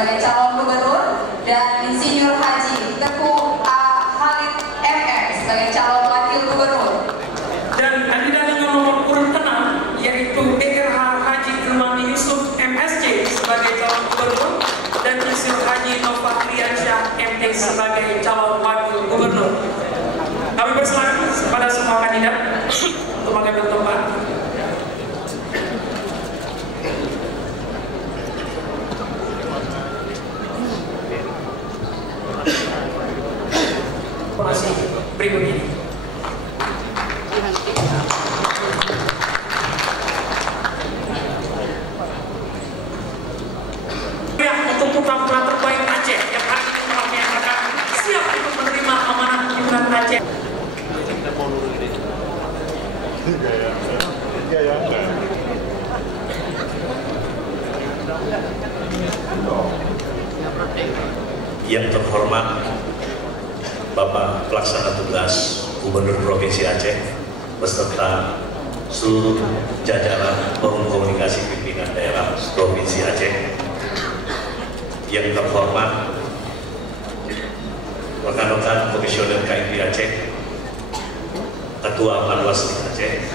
sebagai calon gubernur dan Insinyur Haji Teguh A. Khalid MM sebagai calon wakil gubernur. Dan kandidat dengan nomor urut 6 yaitu DRH Haji Ilmami Yusuf MSC sebagai calon gubernur dan Insinyur Haji Nova Kriansyah MT sebagai calon wakil gubernur. Kami bersilakan kepada semua kandidat untuk mengambil tempat. Informasi berikut ini. Untuk putra-putra terbaik Aceh yang hari ini menyatakan siap untuk menerima amanah himpunan Aceh. Yang terhormat Bapak Pelaksana Tugas Gubernur Provinsi Aceh beserta seluruh jajaran Forum Komunikasi Pimpinan Daerah Provinsi Aceh. Yang terhormat rekan-rekan Komisioner KIP Aceh, Ketua Panwaslu Aceh,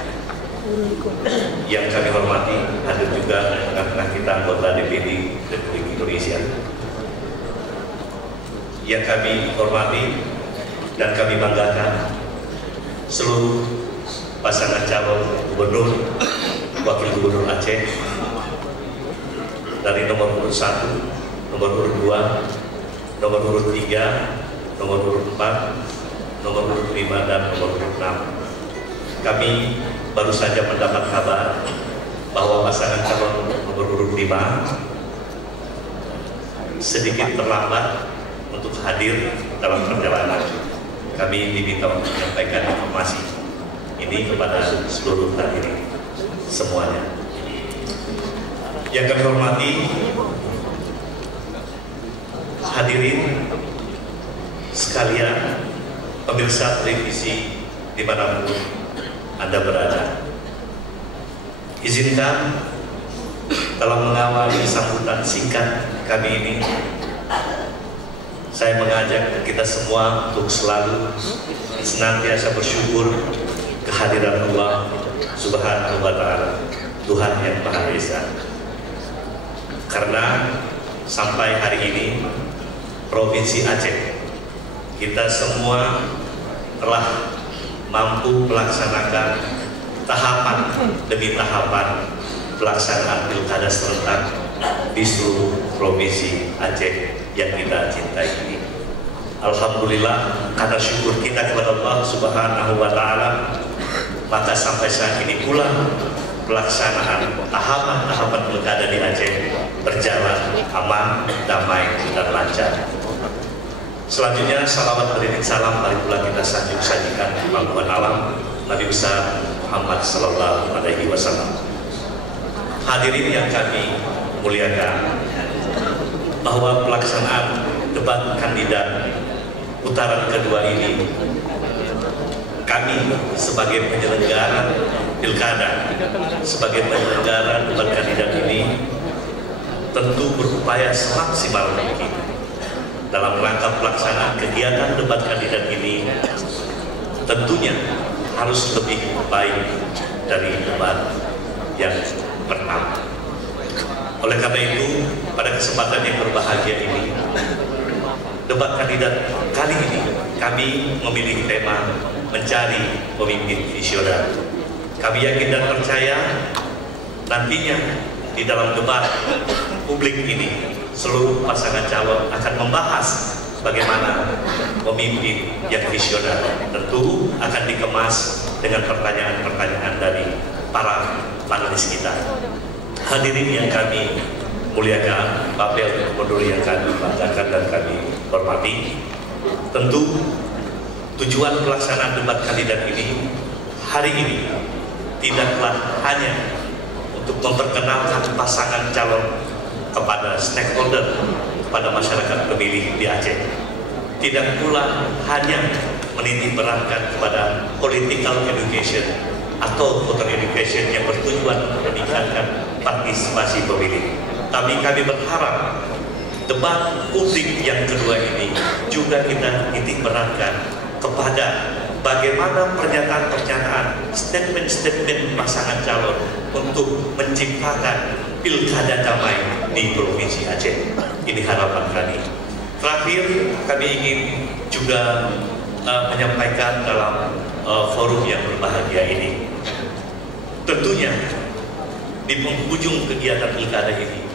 yang kami hormati, hadir juga rekan-rekan kita anggota DPD Republik Indonesia. Yang kami hormati dan kami banggakan seluruh pasangan calon gubernur, wakil gubernur Aceh dari nomor urut 1, nomor urut 2, nomor urut 3, nomor urut 4, nomor urut 5, dan nomor urut 6. Kami baru saja mendapat kabar bahwa pasangan calon nomor urut 5 sedikit terlambat untuk hadir dalam perjalanan. Kami diminta untuk menyampaikan informasi ini kepada seluruh hadirin semuanya. Yang kami hormati hadirin sekalian, pemirsa televisi dimanapun Anda berada. Izinkan dalam mengawali sambutan singkat kami ini, saya mengajak kita semua untuk selalu senantiasa bersyukur kehadiran Allah Subhanahu wa Ta'ala, Tuhan yang Maha Esa. Karena sampai hari ini Provinsi Aceh, kita semua telah mampu melaksanakan tahapan demi tahapan pelaksanaan pilkada serentak di seluruh Provinsi Aceh yang kita cintai ini. Alhamdulillah, karena syukur kita kepada Allah Subhanahu wa Ta'ala, maka sampai saat ini pula pelaksanaan tahapan-tahapan pilkada di Aceh berjalan aman, damai, dan lancar. Selanjutnya, salawat beriring salam mari pula kita sajikan pangkuan alam Nabi besar Muhammad Sallallahu Alaihi Wasallam. Hadirin yang kami muliakan, bahwa pelaksanaan debat kandidat putaran kedua ini, kami sebagai penyelenggara pilkada, sebagai penyelenggara debat kandidat ini tentu berupaya semaksimal mungkin dalam rangka pelaksanaan kegiatan debat kandidat ini. Tentunya harus lebih baik dari debat yang pertama. Oleh karena itu, pada kesempatan yang berbahagia ini, debat kandidat kali ini kami memilih tema mencari pemimpin visioner. Kami yakin dan percaya nantinya di dalam debat publik ini seluruh pasangan calon akan membahas bagaimana pemimpin yang visioner. Tentu akan dikemas dengan pertanyaan-pertanyaan dari para panelis kita. Hadirin yang kami muliakan, Bapak Gubernur yang kami banggakan dan kami hormati, tentu tujuan pelaksanaan debat kandidat ini hari ini tidaklah hanya untuk memperkenalkan pasangan calon kepada stakeholder, kepada masyarakat pemilih di Aceh. Tidak pula hanya menitik beratkan kepada political education atau voter education yang bertujuan meningkatkan partisipasi pemilih. Tapi kami berharap debat debat publik yang kedua ini juga kita titik beratkan kepada bagaimana pernyataan-pernyataan, statement-statement pasangan calon untuk menciptakan pilkada damai di Provinsi Aceh. Ini harapan kami. Terakhir, kami ingin juga menyampaikan dalam forum yang berbahagia ini. Tentunya di penghujung kegiatan pilkada ini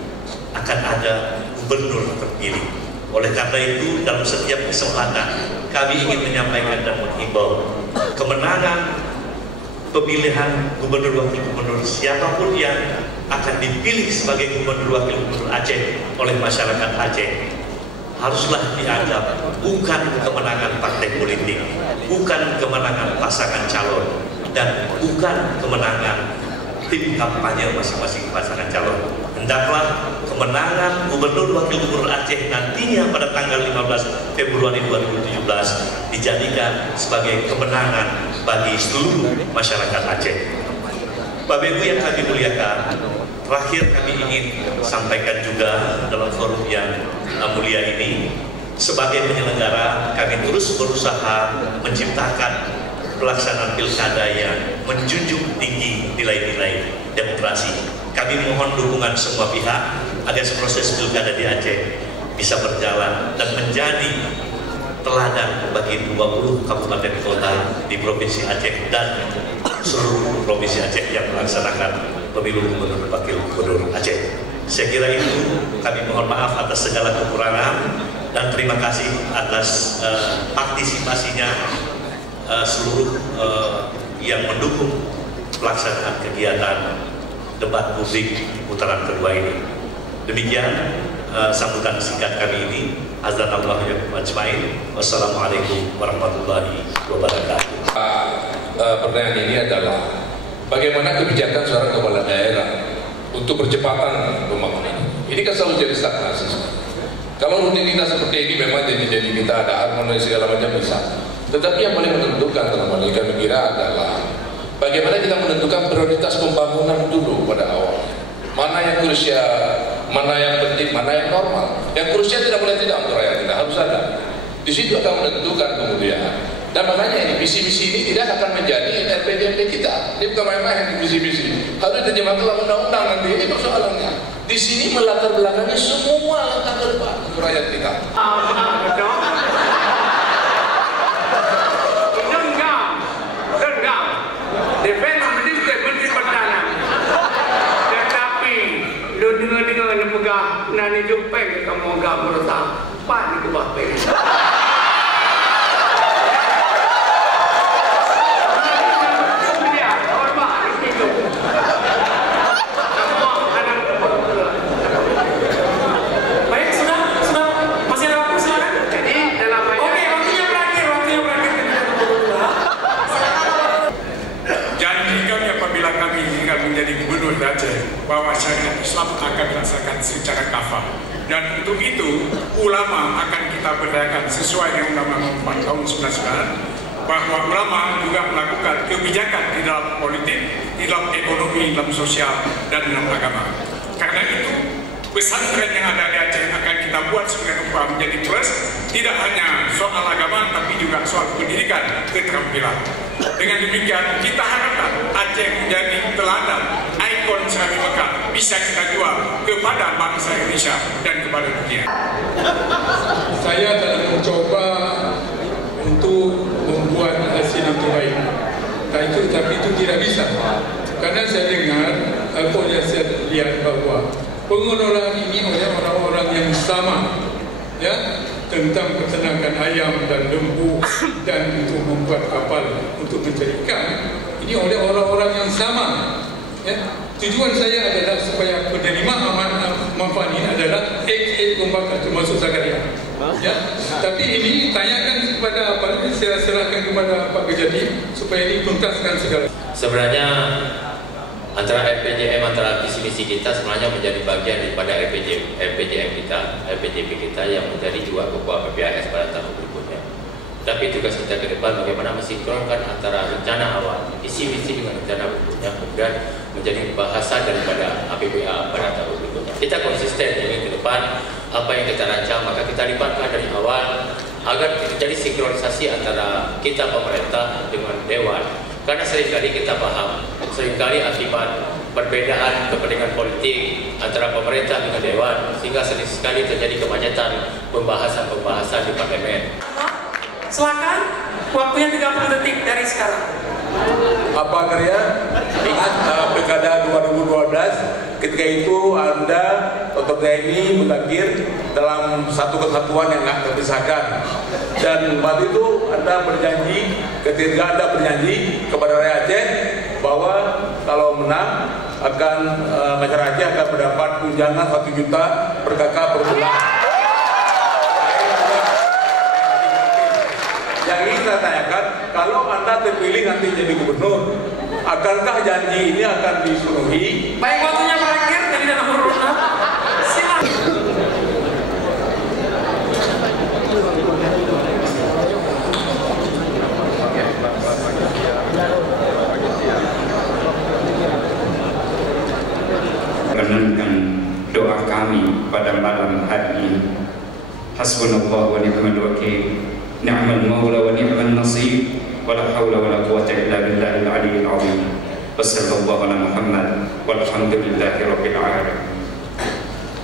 akan ada gubernur terpilih. Oleh karena itu, dalam setiap kesempatan kami ingin menyampaikan dan menghimbau kemenangan pemilihan gubernur wakil gubernur siapapun yang akan dipilih sebagai gubernur wakil gubernur Aceh oleh masyarakat Aceh haruslah dianggap bukan kemenangan partai politik, bukan kemenangan pasangan calon, dan bukan kemenangan tim kampanye masing-masing pasangan calon. Hendaklah kemenangan gubernur wakil gubernur Aceh nantinya pada tanggal 15 Februari 2017 dijadikan sebagai kemenangan bagi seluruh masyarakat Aceh. Bapak Ibu yang kami muliakan, terakhir kami ingin sampaikan juga dalam forum yang mulia ini, sebagai penyelenggara kami terus berusaha menciptakan pelaksanaan pilkada yang menjunjung tinggi nilai-nilai demokrasi. Kami mohon dukungan semua pihak agar proses pilkada di Aceh bisa berjalan dan menjadi teladan bagi 20 kabupaten kota di Provinsi Aceh dan seluruh Provinsi Aceh yang melaksanakan pemilu gubernur wakil gubernur Aceh. Saya kira itu, kami mohon maaf atas segala kekurangan dan terima kasih atas partisipasinya seluruh yang mendukung pelaksanaan kegiatan debat publik putaran kedua ini. Demikian sambutan singkat kami ini. Azanallahu ajmain. Wassalamualaikum warahmatullahi wabarakatuh. Pertanyaan ini adalah bagaimana kebijakan seorang kepala daerah untuk percepatan pembangunan ini kan selalu jadi stagnasi. Kalau rutinitas seperti ini memang jadi kita ada harmonis segala macam bisa. Tetapi yang paling menentukan dalam hal ini kami kira adalah bagaimana kita menentukan prioritas pembangunan dulu pada awal. Mana yang krusial, mana yang penting, mana yang normal. Yang krusial tidak boleh tidak untuk rakyat kita, harus ada. Di situ akan menentukan kemudian. Dan makanya ini visi-misi ini tidak akan menjadi RPJMD kita. Ini bukan main-main visi-misi. Harus diterjemahkan dalam undang-undang nanti. Ini persoalannya. Di sini melatar belakangnya semua langkah ke depan untuk rakyat kita. Dengar pegang nani jupeng kamu enggak merasa pan di bawah peng. Baik, sudah masih ada waktu, silakan. Jadi dalam Oke, waktunya berakhir. Janji kami apabila kami tinggal menjadi gubernur Aceh bahwa syariat Islam akan dirasakan secara kafah, dan untuk itu ulama akan kita berdayakan sesuai dengan Undang-Undang 4 tahun 99 bahwa ulama juga melakukan kebijakan di dalam politik, di dalam ekonomi, dalam sosial, dan dalam agama. Karena itu pesantren yang ada di Aceh akan kita buat sebagai upah menjadi plus, tidak hanya soal agama tapi juga soal pendidikan, keterampilan. Dengan demikian kita harapkan Aceh menjadi teladan, ikon Serabi Mekah, bisa kita jual kepada bangsa Indonesia dan kepada dunia. Saya dalam mencoba untuk membuat hasil yang terbaik, tapi itu tidak bisa karena saya dengar atau yang saya lihat bahwa pengelolaan ini oleh orang-orang yang sama, ya, tentang peternakan ayam dan lembu dan untuk membuat kapal untuk mencari ikan, ini oleh orang-orang yang sama, ya. Tujuan saya adalah supaya penerima manfaat ini adalah lembaga termasuk Zakaria, ya. Tapi ini tanyakan kepada saya serahkan kepada Pak Kejati supaya ini tuntaskan segala. Sebenarnya antara RPJM, antara visi misi kita sebenarnya menjadi bagian daripada RPJM kita, RPJP kita yang menjadi juga pokok PPAS pada tahun berikutnya. Tapi tugas kita ke depan bagaimana mensinkronkan antara rencana awal, visi misi dengan rencana berikutnya, kemudian menjadi bahasan daripada APBA pada tahun berikutnya. Kita konsisten ini ke depan apa yang kita rancang, maka kita libatkan dari awal agar terjadi sinkronisasi antara kita pemerintah dengan dewan. Karena seringkali kita paham, seringkali akibat perbedaan kepentingan politik antara pemerintah dengan dewan, sehingga sering sekali terjadi kemacetan pembahasan-pembahasan di parlemen. Silakan, waktunya 30 detik dari sekarang. Apa kalian ingat pilkada 2012, ketika itu Anda Dr. Daini Mutakhir dalam satu kesatuan yang nggak terpisahkan, dan waktu itu Anda berjanji, ketika Anda berjanji kepada rakyat Aceh bahwa kalau menang akan masyarakat Aceh akan mendapat tunjangan 1 juta per kakak per bulan. Yang ingin saya tanyakan, kalau Anda terpilih nanti jadi gubernur, akankah janji ini akan dipenuhi? Baik, waktunya berakhir. Jadi nomor 6. Silakan. Perkenankan doa kami pada malam hari ini. Hasbunallah wa ni'mal wakil. Ni'mal maula wa ni'mal nasir. Wala haula wala quwwata illa billahil aliyyil azim. Wassallallahu ala Muhammad walhamdulillahi rabbil alamin.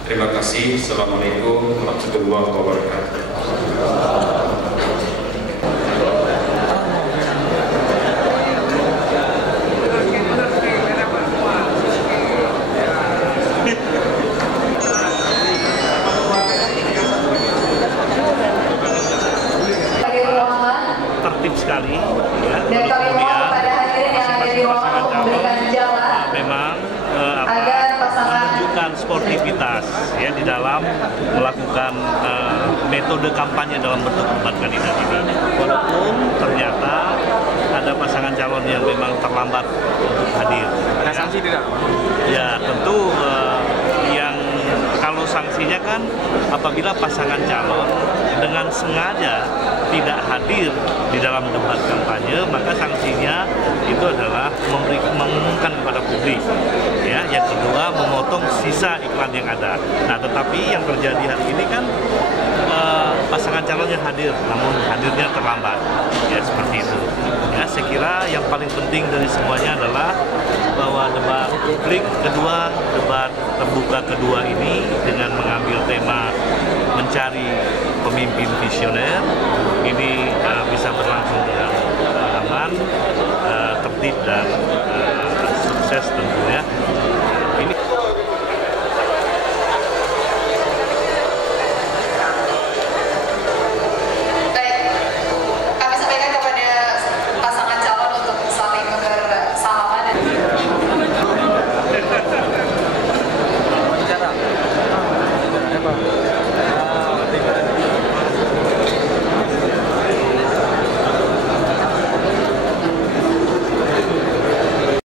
Terima kasih. Assalamualaikum warahmatullahi wabarakatuh. Sekali ya. Dan kami mohon kepada hadirin yang ada di ruangan untuk memberikan jalan memang agar pasangan menunjukkan sportivitas ya di dalam melakukan metode kampanye dalam bentuk debat kandidat ini. Walaupun ternyata ada pasangan calon yang memang terlambat untuk hadir. Ada sanksi tidak? Ya tentu yang kalau sanksinya kan apabila pasangan calon dengan sengaja tidak hadir di dalam debat kampanye, maka sanksinya itu adalah mengumumkan kepada publik. Ya, yang kedua memotong sisa iklan yang ada. Nah, tetapi yang terjadi hari ini kan pasangan calonnya hadir, namun hadirnya terlambat. Ya, seperti itu. Ya, saya kira yang paling penting dari semuanya adalah bahwa debat publik kedua, debat terbuka kedua ini dengan mengambil tema mencari pemimpin visioner ini bisa berlangsung dengan aman, tertib dan sukses tentunya.